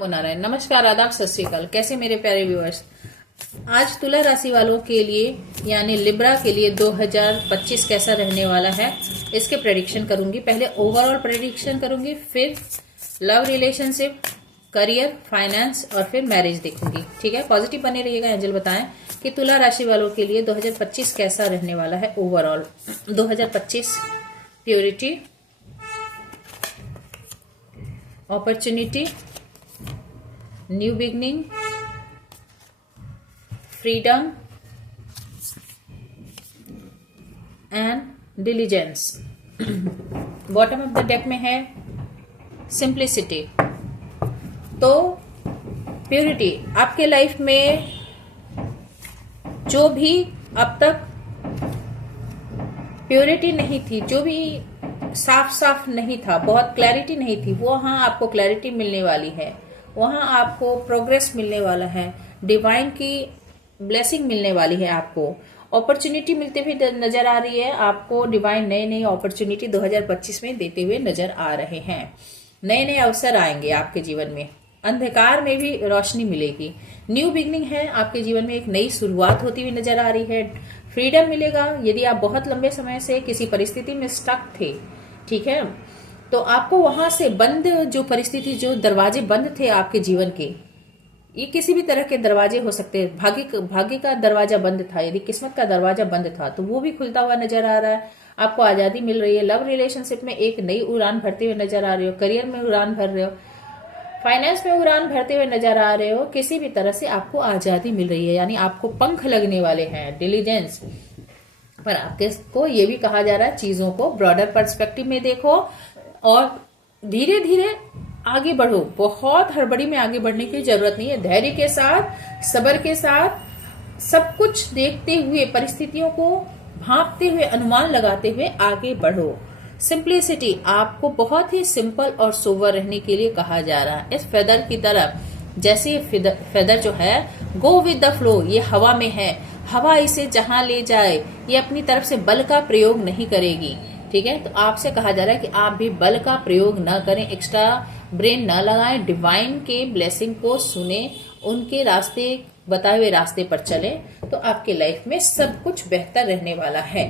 नारायण। नमस्कार, आदाब, सत श्री अकाल। कैसे मेरे प्यारे व्यूअर्स, आज तुला राशि वालों के लिए यानी लिब्रा के लिए 2025 कैसा रहने वाला है इसके प्रेडिक्शन करूंगी। पहले ओवरऑल प्रेडिक्शन करूंगी, फिर लव, रिलेशनशिप, करियर, फाइनेंस और फिर मैरिज देखूंगी। ठीक है, पॉजिटिव बने रहिएगा। एंजल बताएं कि तुला राशि वालों के लिए 2025 कैसा रहने वाला है। Overall 2025 purity, opportunity, new beginning, freedom and diligence. Bottom of the deck में है सिंप्लिसिटी। तो प्योरिटी, आपके लाइफ में जो भी अब तक प्योरिटी नहीं थी, जो भी साफ साफ नहीं था, बहुत क्लैरिटी नहीं थी, वो वहां आपको क्लैरिटी मिलने वाली है। वहां आपको प्रोग्रेस मिलने वाला है, डिवाइन की ब्लेसिंग मिलने वाली है। आपको अपॉर्चुनिटी मिलते हुए नजर आ रही है। आपको डिवाइन नए नए अपॉर्चुनिटी 2025 में देते हुए नजर आ रहे हैं। नए नए अवसर आएंगे आपके जीवन में, अंधकार में भी रोशनी मिलेगी। न्यू बिगनिंग है, आपके जीवन में एक नई शुरुआत होती हुई नजर आ रही है। फ्रीडम मिलेगा, यदि आप बहुत लंबे समय से किसी परिस्थिति में स्टक थे, ठीक है, तो आपको वहां से बंद जो परिस्थिति, जो दरवाजे बंद थे आपके जीवन के, ये किसी भी तरह के दरवाजे हो सकते हैं। भाग्य का दरवाजा बंद था, यदि किस्मत का दरवाजा बंद था तो वो भी खुलता हुआ नजर आ रहा है। आपको आजादी मिल रही है। लव रिलेशनशिप में एक नई उड़ान भरते हुए नजर आ रहे हो। करियर में उड़ान भर रहे हो। फाइनेंस में उड़ान भरते हुए नजर आ रहे हो। किसी भी तरह से आपको आजादी मिल रही है, यानी आपको पंख लगने वाले हैं। डिलीजेंस पर आपके को ये भी कहा जा रहा है, चीजों को ब्रॉडर पर्सपेक्टिव में देखो और धीरे धीरे आगे बढ़ो। बहुत हड़बड़ी में आगे बढ़ने की जरूरत नहीं है। धैर्य के साथ, सब्र के साथ, सब कुछ देखते हुए, परिस्थितियों को भांपते हुए, अनुमान लगाते हुए आगे बढ़ो। सिंप्लिसिटी, आपको बहुत ही सिंपल और सोवर रहने के लिए कहा जा रहा है। इस फेदर की तरह, जैसे ये फेदर जो है, गो विद द फ्लो, ये हवा में है, हवा इसे जहां ले जाए, ये अपनी तरफ से बल का प्रयोग नहीं करेगी। ठीक है, तो आपसे कहा जा रहा है कि आप भी बल का प्रयोग न करें, एक्स्ट्रा ब्रेन न लगाएं, डिवाइन के ब्लेसिंग को सुने, उनके रास्ते, बताए हुए रास्ते पर चले, तो आपके लाइफ में सब कुछ बेहतर रहने वाला है।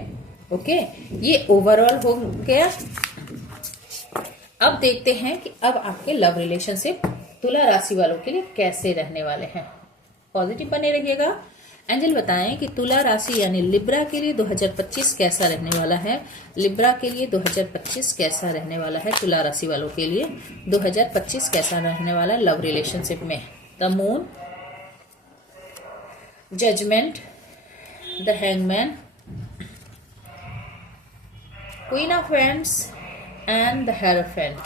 ओके, ये ओवरऑल हो गया। अब देखते हैं कि अब आपके लव रिलेशनशिप तुला राशि वालों के लिए कैसे रहने वाले हैं। पॉजिटिव बने रहिएगा। एंजल बताएं कि तुला राशि यानी लिब्रा के लिए 2025 कैसा रहने वाला है। लिब्रा के लिए 2025 कैसा रहने वाला है। तुला राशि वालों के लिए 2025 कैसा रहने वाला है लव रिलेशनशिप में। The moon, judgement, the hangman, queen of wands and the hierophant.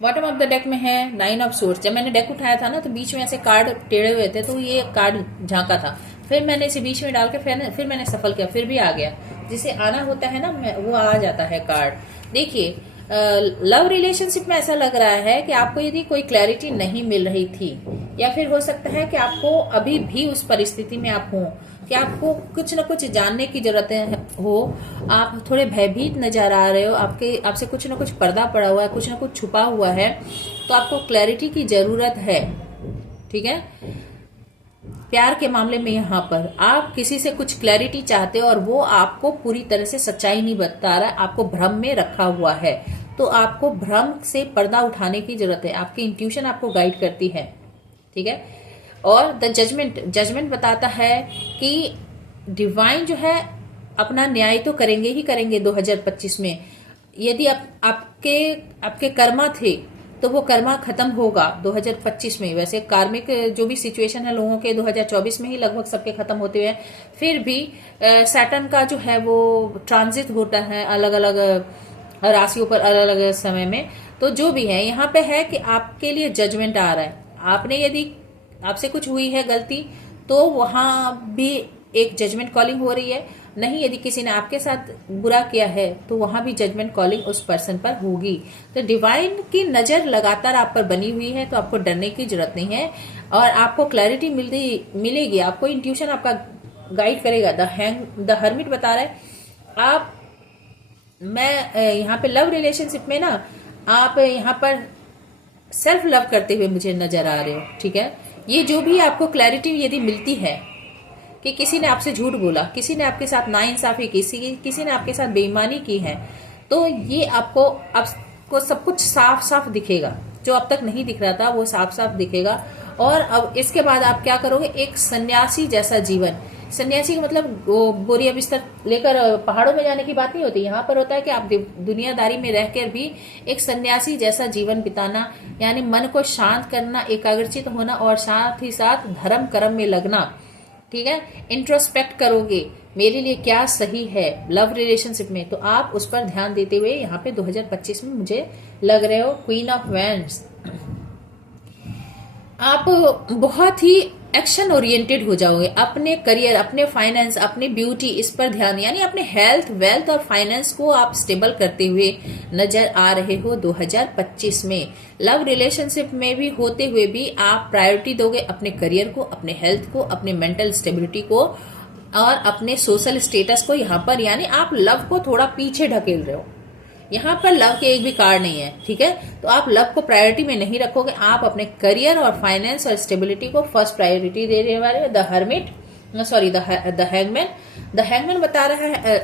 Bottom of the deck में है 9 ऑफ सोर्स। जब मैंने डेक उठाया था ना, तो बीच में ऐसे कार्ड टेढ़े हुए थे, तो ये कार्ड झांका था। फिर मैंने इसे बीच में डाल के फिर मैंने सफल किया, फिर भी आ गया। जिसे आना होता है ना, वो आ जाता है कार्ड। देखिए, लव रिलेशनशिप में ऐसा लग रहा है कि आपको यदि कोई क्लैरिटी नहीं मिल रही थी, या फिर हो सकता है कि आपको अभी भी उस परिस्थिति में आप हो कि आपको कुछ न कुछ जानने की जरूरत हो, आप थोड़े भयभीत नजर आ रहे हो, आपसे कुछ न कुछ पर्दा पड़ा हुआ है, कुछ न कुछ छुपा हुआ है, तो आपको क्लैरिटी की जरूरत है। ठीक है, प्यार के मामले में यहाँ पर आप किसी से कुछ क्लैरिटी चाहते हो और वो आपको पूरी तरह से सच्चाई नहीं बता रहा है, आपको भ्रम में रखा हुआ है। तो आपको भ्रम से पर्दा उठाने की जरूरत है। आपकी इंट्यूशन आपको गाइड करती है। ठीक है, और द जजमेंट बताता है कि डिवाइन जो है अपना न्याय तो करेंगे ही करेंगे 2025 में। यदि आपके कर्मा थे तो वो कर्मा खत्म होगा 2025 में। वैसे कार्मिक जो भी सिचुएशन है लोगों के 2024 में ही लगभग सबके खत्म होते हुए, फिर भी सैटर्न का जो है वो ट्रांजिट होता है अलग अलग राशियों पर अलग अलग समय में। तो जो भी है, यहाँ पे है कि आपके लिए जजमेंट आ रहा है। आपने यदि आपसे कुछ हुई है गलती, तो वहां भी एक जजमेंट कॉलिंग हो रही है। नहीं, यदि किसी ने आपके साथ बुरा किया है तो वहां भी जजमेंट कॉलिंग उस पर्सन पर होगी। तो डिवाइन की नजर लगातार आप पर बनी हुई है, तो आपको डरने की जरूरत नहीं है और आपको क्लैरिटी मिलेगी। आपको इंट्यूशन आपका गाइड करेगा। द हर्मिट बता रहा है मैं यहाँ पे लव रिलेशनशिप में ना, आप यहाँ पर सेल्फ लव करते हुए मुझे नजर आ रहे हो। ठीक है, ये जो भी आपको क्लैरिटी यदि मिलती है कि किसी ने आपसे झूठ बोला, किसी ने आपके साथ नाइंसाफी की, किसी ने आपके साथ बेईमानी की है, तो ये आपको सब कुछ साफ साफ दिखेगा। जो अब तक नहीं दिख रहा था वो साफ साफ दिखेगा। और अब इसके बाद आप क्या करोगे, एक सन्यासी जैसा जीवन। सन्यासी का मतलब बोरिया बिस्तर लेकर पहाड़ों में जाने की बात नहीं होती। यहाँ पर होता है कि आप दुनियादारी में रहकर भी एक सन्यासी जैसा जीवन बिताना, यानी मन को शांत करना, एकाग्रचित होना और साथ ही साथ धर्म कर्म में लगना। ठीक है, इंट्रोस्पेक्ट करोगे मेरे लिए क्या सही है लव रिलेशनशिप में, तो आप उस पर ध्यान देते हुए यहाँ पे 2025 में मुझे लग रहे हो क्वीन ऑफ वैंड्स। आप बहुत ही एक्शन ओरिएंटेड हो जाओगे। अपने करियर, अपने फाइनेंस, अपने ब्यूटी, इस पर ध्यान, यानी अपने हेल्थ, वेल्थ और फाइनेंस को आप स्टेबल करते हुए नजर आ रहे हो 2025 में। लव रिलेशनशिप में भी होते हुए भी आप प्रायोरिटी दोगे अपने करियर को, अपने हेल्थ को, अपने मेंटल स्टेबिलिटी को और अपने सोशल स्टेटस को। यहाँ पर यानी आप लव को थोड़ा पीछे ढकेल रहे हो। यहाँ पर लव के एक भी कार्ड नहीं है। ठीक है, तो आप लव को प्रायोरिटी में नहीं रखोगे, आप अपने करियर और फाइनेंस और स्टेबिलिटी को फर्स्ट प्रायोरिटी देने वाले। The hermit, sorry the hangman, the hangman बता रहा है,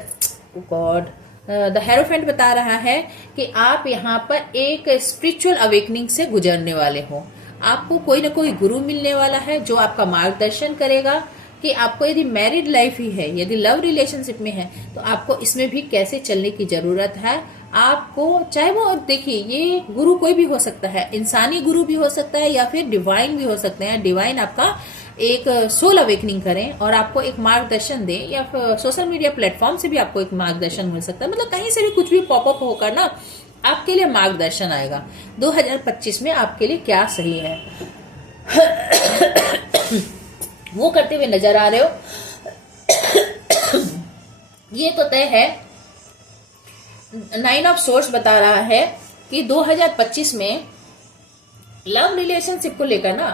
गॉड, द हेरोफेंट बता रहा है कि आप यहाँ पर एक स्पिरिचुअल अवेकनिंग से गुजरने वाले हो। आपको कोई ना कोई गुरु मिलने वाला है जो आपका मार्गदर्शन करेगा कि आपको यदि मैरिड लाइफ ही है, यदि लव रिलेशनशिप में है, तो आपको इसमें भी कैसे चलने की जरूरत है। आपको चाहे वो, देखिए ये गुरु कोई भी हो सकता है, इंसानी गुरु भी हो सकता है या फिर डिवाइन भी हो सकते हैं। डिवाइन आपका एक सोल अवेकनिंग करें और आपको एक मार्गदर्शन दे, या फिर सोशल मीडिया प्लेटफॉर्म से भी आपको एक मार्गदर्शन मिल सकता है। मतलब कहीं से भी कुछ भी पॉपअप होकर ना आपके लिए मार्गदर्शन आएगा 2025 में आपके लिए क्या सही है वो करते हुए नजर आ रहे हो। ये तो तय है। 9 ऑफ सोर्स बता रहा है कि 2025 में लव रिलेशनशिप को लेकर ना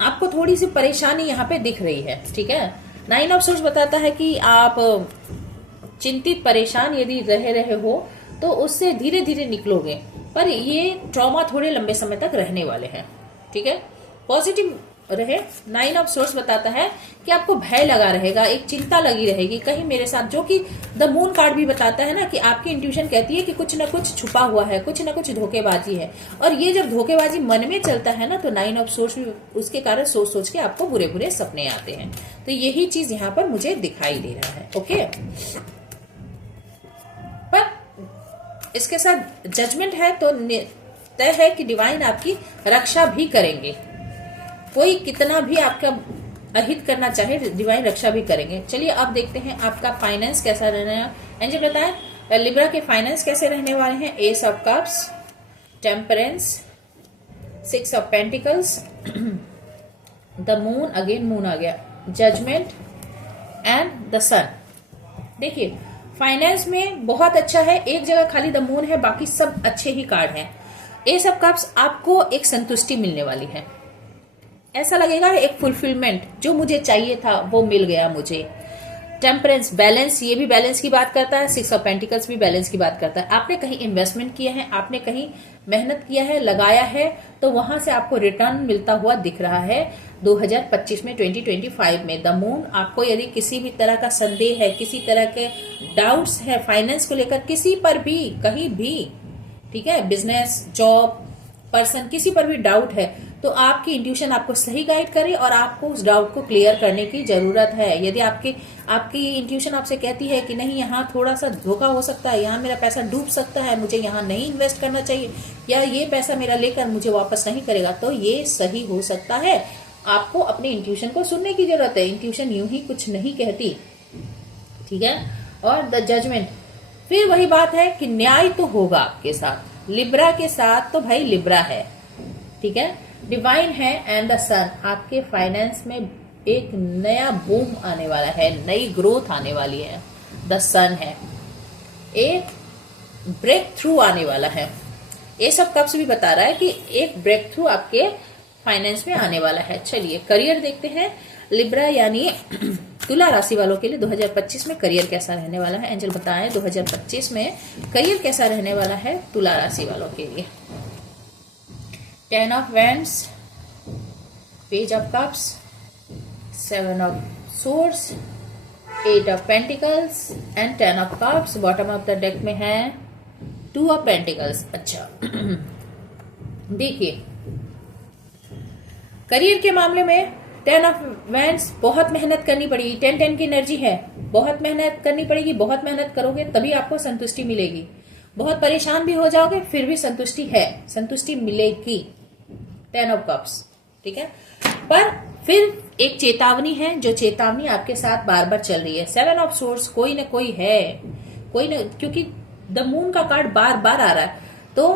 आपको थोड़ी सी परेशानी यहाँ पे दिख रही है। ठीक है, 9 ऑफ सोर्स बताता है कि आप चिंतित परेशान यदि रह रहे हो तो उससे धीरे धीरे निकलोगे, पर ये ट्रॉमा थोड़े लंबे समय तक रहने वाले हैं। ठीक है, पॉजिटिव रहे। 9 ऑफ सोर्स बताता है कि आपको भय लगा रहेगा, एक चिंता लगी रहेगी कहीं मेरे साथ, जो कि द मून कार्ड भी बताता है ना कि आपकी इंट्यूशन कहती है कि कुछ ना कुछ छुपा हुआ है, कुछ ना कुछ धोखेबाजी है। और ये जब धोखेबाजी मन में चलता है ना, तो 9 ऑफ सोर्स भी उसके कारण सोच सोच के आपको बुरे बुरे सपने आते हैं। तो यही चीज यहाँ पर मुझे दिखाई दे रहा है। ओके, पर इसके साथ जजमेंट है तो तय है कि डिवाइन आपकी रक्षा भी करेंगे। कोई कितना भी आपका अहित करना चाहे, डिवाइन रक्षा भी करेंगे। चलिए अब देखते हैं आपका फाइनेंस कैसा रहना है। एंजल बताएं लिब्रा के फाइनेंस कैसे रहने वाले हैं। Ace of cups, temperance, 6 of pentacles, the moon, again moon आ गया, जजमेंट एंड द सन। देखिए फाइनेंस में बहुत अच्छा है, एक जगह खाली द मून है, बाकी सब अच्छे ही कार्ड हैं। एस ऑफ कप्स आपको एक संतुष्टि मिलने वाली है, ऐसा लगेगा एक फुलफिलमेंट, जो मुझे चाहिए था वो मिल गया मुझे। टेम्परेंस, बैलेंस, ये भी बैलेंस की बात करता है। 6 ऑफ पेंटिकल्स भी बैलेंस की बात करता है। आपने कहीं इन्वेस्टमेंट किया है, आपने कहीं मेहनत किया है, लगाया है, तो वहां से आपको रिटर्न मिलता हुआ दिख रहा है 2025 में, 2025 में। द मून आपको यदि किसी भी तरह का संदेह है, किसी तरह के डाउट्स है फाइनेंस को लेकर, किसी पर भी, कहीं भी, ठीक है, बिजनेस, जॉब, पर्सन, किसी पर भी डाउट है, तो आपकी इंट्यूशन आपको सही गाइड करे और आपको उस डाउट को क्लियर करने की जरूरत है। यदि आपकी इंट्यूशन आपसे कहती है कि नहीं, यहाँ थोड़ा सा धोखा हो सकता है, यहाँ मेरा पैसा डूब सकता है, मुझे यहाँ नहीं इन्वेस्ट करना चाहिए, या ये पैसा मेरा लेकर मुझे वापस नहीं करेगा, तो ये सही हो सकता है। आपको अपनी इंट्यूशन को सुनने की जरूरत है। इंट्यूशन यूं ही कुछ नहीं कहती। ठीक है, और द जजमेंट, फिर वही बात है कि न्याय तो होगा आपके साथ। लिब्रा के साथ तो भाई लिब्रा है, ठीक है, डिवाइन है एंड द सन। आपके फाइनेंस में एक नया बूम आने वाला है, नई ग्रोथ आने वाली है। द सन है, एक ब्रेक थ्रू आने वाला है। ये सब कब से भी बता रहा है कि एक ब्रेक थ्रू आपके फाइनेंस में आने वाला है। चलिए करियर देखते हैं। लिब्रा यानी तुला राशि वालों के लिए 2025 में करियर कैसा रहने वाला है। एंजल बताएं 2025 में करियर कैसा रहने वाला है तुला राशि वालों के लिए। 10 of Wands, Page of Cups, 7 of Swords, 8 of Pentacles and 10 of Cups. Bottom of the deck में है 2 of Pentacles. अच्छा देखिए, करियर के मामले में 10 ऑफ Wands, बहुत मेहनत करनी पड़ेगी. 10 की एनर्जी है, बहुत मेहनत करनी पड़ेगी. बहुत मेहनत करोगे तभी आपको संतुष्टि मिलेगी. बहुत परेशान भी हो जाओगे फिर भी संतुष्टि है, संतुष्टि मिलेगी. 10 ऑफ कप्स, ठीक है. पर फिर एक चेतावनी है, जो चेतावनी आपके साथ बार बार चल रही है. 7 ऑफ सोर्स, कोई ना कोई है, कोई ना, क्योंकि द मून का कार्ड बार बार आ रहा है, तो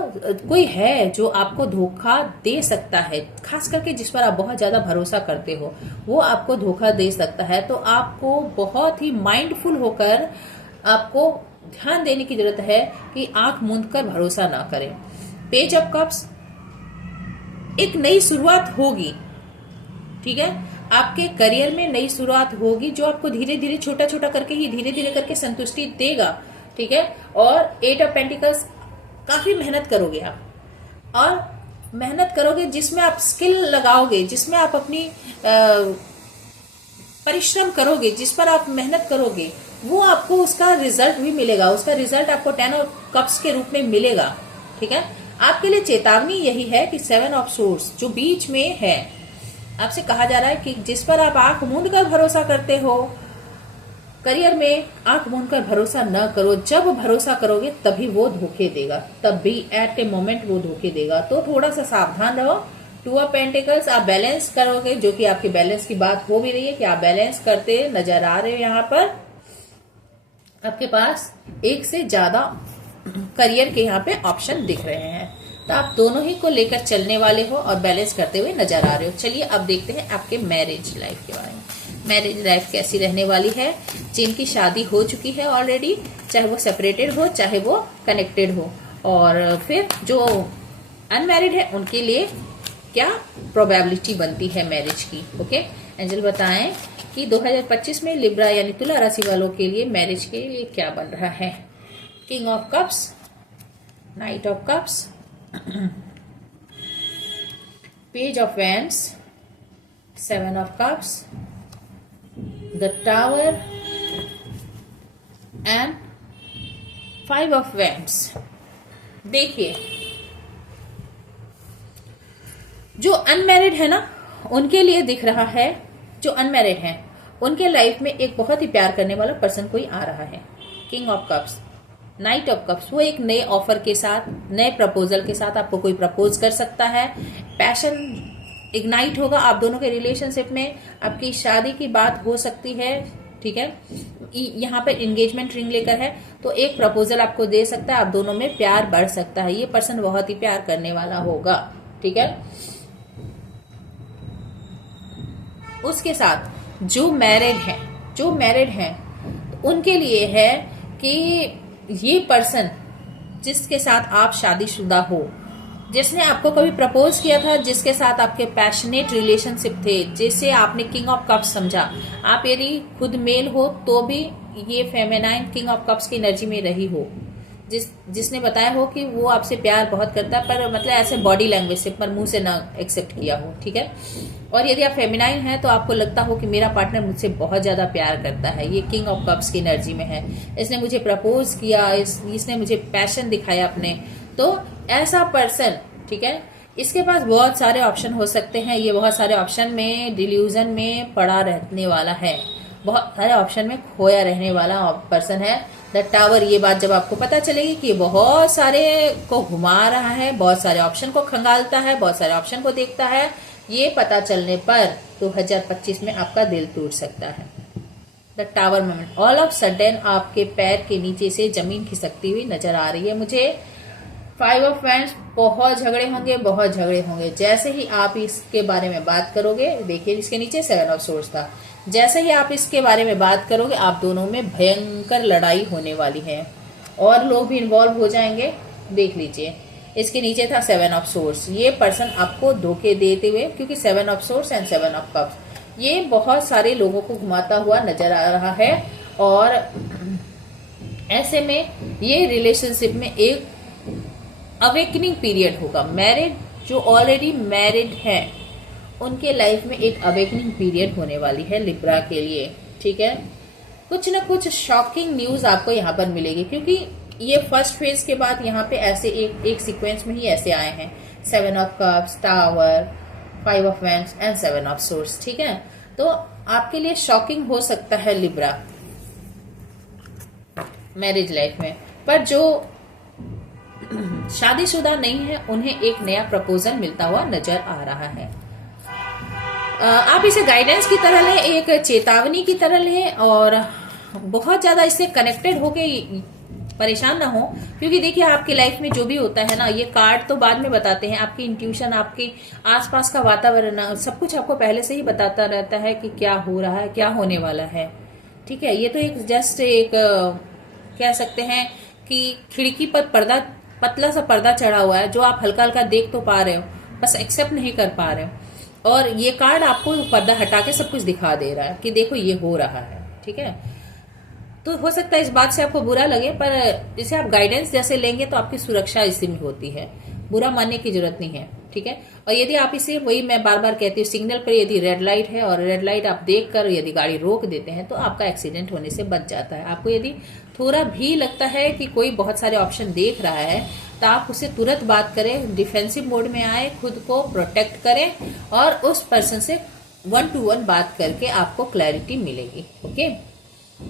कोई है जो आपको धोखा दे सकता है. खास करके जिस पर आप बहुत ज्यादा भरोसा करते हो वो आपको धोखा दे सकता है. तो आपको बहुत ही माइंडफुल होकर आपको ध्यान देने की जरूरत है कि आंख मूंद कर भरोसा ना करें. पेज ऑफ कप्स, एक नई शुरुआत होगी, ठीक है. आपके करियर में नई शुरुआत होगी जो आपको धीरे धीरे, छोटा छोटा करके ही, धीरे धीरे करके संतुष्टि देगा, ठीक है. और 8 ऑफ पेंटिकल्स, काफी मेहनत करोगे आप, और मेहनत करोगे जिसमें आप स्किल लगाओगे, जिसमें आप अपनी परिश्रम करोगे, जिस पर आप मेहनत करोगे, वो आपको उसका रिजल्ट भी मिलेगा. उसका रिजल्ट आपको 10 ऑफ कप्स के रूप में मिलेगा, ठीक है. आपके लिए चेतावनी यही है कि 7 ऑफ सोर्स जो बीच में है, आपसे कहा जा रहा है कि जिस पर आप आंख मूंद कर भरोसा करते हो, करियर में आंख मूंद कर भरोसा न करो. जब भरोसा करोगे तभी वो धोखे देगा, तब भी एट ए मोमेंट वो धोखे देगा. तो थोड़ा सा सावधान रहो. 2 ऑफ पेंटिकल्स, आप बैलेंस करोगे, जो कि आपकी बैलेंस की बात हो भी रही है कि आप बैलेंस करते नजर आ रहे हो. यहाँ पर आपके पास एक से ज्यादा करियर के यहाँ पे ऑप्शन दिख रहे हैं, तो आप दोनों ही को लेकर चलने वाले हो और बैलेंस करते हुए नजर आ रहे हो. चलिए अब देखते हैं आपके मैरिज लाइफ के बारे में. मैरिज लाइफ कैसी रहने वाली है. जिनकी शादी हो चुकी है ऑलरेडी, चाहे वो सेपरेटेड हो चाहे वो कनेक्टेड हो, और फिर जो अनमैरिड है उनके लिए क्या प्रोबेबिलिटी बनती है मैरिज की. ओके, एंजल बताएं कि 2025 में लिब्रा यानी तुला राशि वालों के लिए मैरिज के लिए क्या बन रहा है. King of cups, night of cups, page of wands, 7 of cups, the tower and 5 of wands. देखिए, जो अनमैरिड है ना, उनके लिए दिख रहा है, जो अनमैरिड है उनके लाइफ में एक बहुत ही प्यार करने वाला पर्सन कोई आ रहा है. King of cups, night of cups, वो एक नए ऑफर के साथ, नए प्रपोजल के साथ आपको कोई प्रपोज कर सकता है. पैशन इग्नाइट होगा आप दोनों के रिलेशनशिप में. आपकी शादी की बात हो सकती है, ठीक है. यहाँ पे एंगेजमेंट रिंग लेकर है, तो एक प्रपोजल आपको दे सकता है. आप दोनों में प्यार बढ़ सकता है. ये पर्सन बहुत ही प्यार करने वाला होगा, ठीक है. उसके साथ जो मैरिड हैं उनके लिए है कि ये पर्सन जिसके साथ आप शादीशुदा हो, जिसने आपको कभी प्रपोज किया था, जिसके साथ आपके पैशनेट रिलेशनशिप थे, जिसे आपने किंग ऑफ कप्स समझा, आप यदि खुद मेल हो तो भी ये फेमिनाइन किंग ऑफ कप्स की एनर्जी में रही हो, जिसने बताया हो कि वो आपसे प्यार बहुत करता है, पर मतलब ऐसे बॉडी लैंग्वेज से, पर मुंह से ना एक्सेप्ट किया हो, ठीक है. और यदि आप फेमिनाइन है तो आपको लगता हो कि मेरा पार्टनर मुझसे बहुत ज्यादा प्यार करता है, ये किंग ऑफ कप्स की एनर्जी में है, इसने मुझे प्रपोज किया, इसने मुझे पैशन दिखाया अपने. तो ऐसा पर्सन, ठीक है, इसके पास बहुत सारे ऑप्शन हो सकते हैं. ये बहुत सारे ऑप्शन में डिल्यूजन में पड़ा रहने वाला है, बहुत सारे ऑप्शन में खोया रहने वाला पर्सन है. द टावर, ये बात जब आपको पता चलेगी कि बहुत सारे को घुमा रहा है, बहुत सारे ऑप्शन को खंगालता है, बहुत सारे ऑप्शन को देखता है, ये पता चलने पर 2025 में आपका दिल टूट सकता है. The tower moment, all of sudden आपके पैर के नीचे से जमीन खिसकती हुई नजर आ रही है मुझे. 5 ऑफ वैंड्स, बहुत झगड़े होंगे. जैसे ही आप इसके बारे में बात करोगे, देखिए इसके नीचे 7 ऑफ सोर्स था, जैसे ही आप इसके बारे में बात करोगे आप दोनों में भयंकर लड़ाई होने वाली है, और लोग भी इन्वॉल्व हो जाएंगे. देख लीजिए, इसके नीचे था 7 ऑफ सोर्स. ये पर्सन आपको धोखे देते हुए, क्योंकि 7 of source and 7 of cups, ये बहुत सारे लोगों को घुमाता हुआ नजर आ रहा है. और ऐसे में ये रिलेशनशिप में एक अवेकनिंग पीरियड होगा. मैरिड जो ऑलरेडी मैरिड है उनके लाइफ में एक अवेकनिंग पीरियड होने वाली है लिब्रा के लिए। ठीक है, कुछ ना कुछ शॉकिंग न्यूज आपको यहाँ पर मिलेगी, क्योंकि ये फर्स्ट फेज के बाद यहाँ पे ऐसे एक सीक्वेंस में ही ऐसे आए हैं 7 of cups, tower, 5 of wands and 7 of swords. ठीक है, तो आपके लिए शॉकिंग हो सकता है लिब्रा मैरिज लाइफ में। पर जो शादीशुदा नहीं है उन्हें एक नया प्रपोजल मिलता हुआ नजर आ रहा है। आप इसे गाइडेंस की तरह लें, एक चेतावनी की तरह लें, और बहुत ज्यादा इससे कनेक्टेड होके परेशान ना हो, क्योंकि देखिए आपकी लाइफ में जो भी होता है ना, ये कार्ड तो बाद में बताते हैं, आपकी इंट्यूशन, आपके आसपास का वातावरण, सब कुछ आपको पहले से ही बताता रहता है कि क्या हो रहा है, क्या होने वाला है। ठीक है, ये तो एक जस्ट एक कह सकते हैं कि खिड़की पर पर्दा, पतला सा पर्दा चढ़ा हुआ है जो आप हल्का हल्का देख तो पा रहे हो, बस एक्सेप्ट नहीं कर पा रहे हो। और ये कार्ड आपको पर्दा हटा के सब कुछ दिखा दे रहा है कि देखो ये हो रहा है। ठीक है, तो हो सकता है इस बात से आपको बुरा लगे, पर इसे आप गाइडेंस जैसे लेंगे तो आपकी सुरक्षा इसी में होती है, बुरा मानने की जरूरत नहीं है। ठीक है, और यदि आप इसे, वही मैं बार बार कहती हूँ, सिग्नल पर यदि रेड लाइट है और रेड लाइट आप देखकर यदि गाड़ी रोक देते हैं तो आपका एक्सीडेंट होने से बच जाता है। आपको यदि थोड़ा भी लगता है कि कोई बहुत सारे ऑप्शन देख रहा है तो आप उसे तुरंत बात करें, डिफेंसिव मोड में आए, खुद को प्रोटेक्ट करें और उस पर्सन से 1 to 1 बात करके आपको क्लैरिटी मिलेगी। ओके,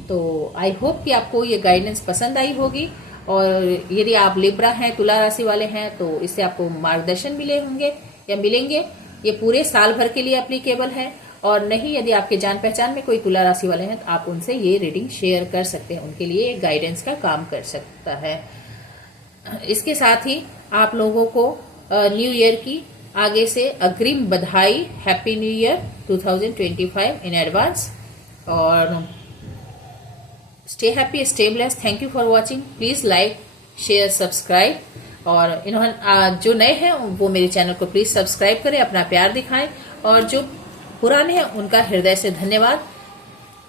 तो आई होप कि आपको ये गाइडेंस पसंद आई होगी, और यदि आप लिब्रा हैं, तुला राशि वाले हैं, तो इससे आपको मार्गदर्शन मिले होंगे या मिलेंगे। ये पूरे साल भर के लिए एप्लीकेबल है, और नहीं यदि आपके जान पहचान में कोई तुला राशि वाले हैं तो आप उनसे ये रीडिंग शेयर कर सकते हैं, उनके लिए गाइडेंस का काम कर सकता है। इसके साथ ही आप लोगों को न्यू ईयर की आगे से अग्रिम बधाई, happy new year 2025 in advance, और stay happy, stay blessed. Thank you for watching. Please like, share, subscribe, और इन्होंने जो नए हैं वो मेरे चैनल को प्लीज सब्सक्राइब करें, अपना प्यार दिखाएं, और जो पुराने हैं उनका हृदय से धन्यवाद।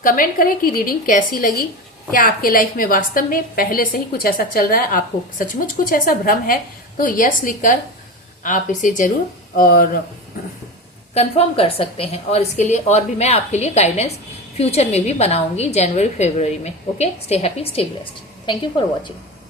कमेंट करें कि रीडिंग कैसी लगी, क्या आपके लाइफ में वास्तव में पहले से ही कुछ ऐसा चल रहा है, आपको सचमुच कुछ ऐसा भ्रम है, तो यस लिखकर आप इसे जरूर और कंफर्म कर सकते हैं। और इसके लिए और भी मैं आपके लिए गाइडेंस फ्यूचर में भी बनाऊंगी, जनवरी फरवरी में। Okay, stay happy, stay blessed. Thank you for watching.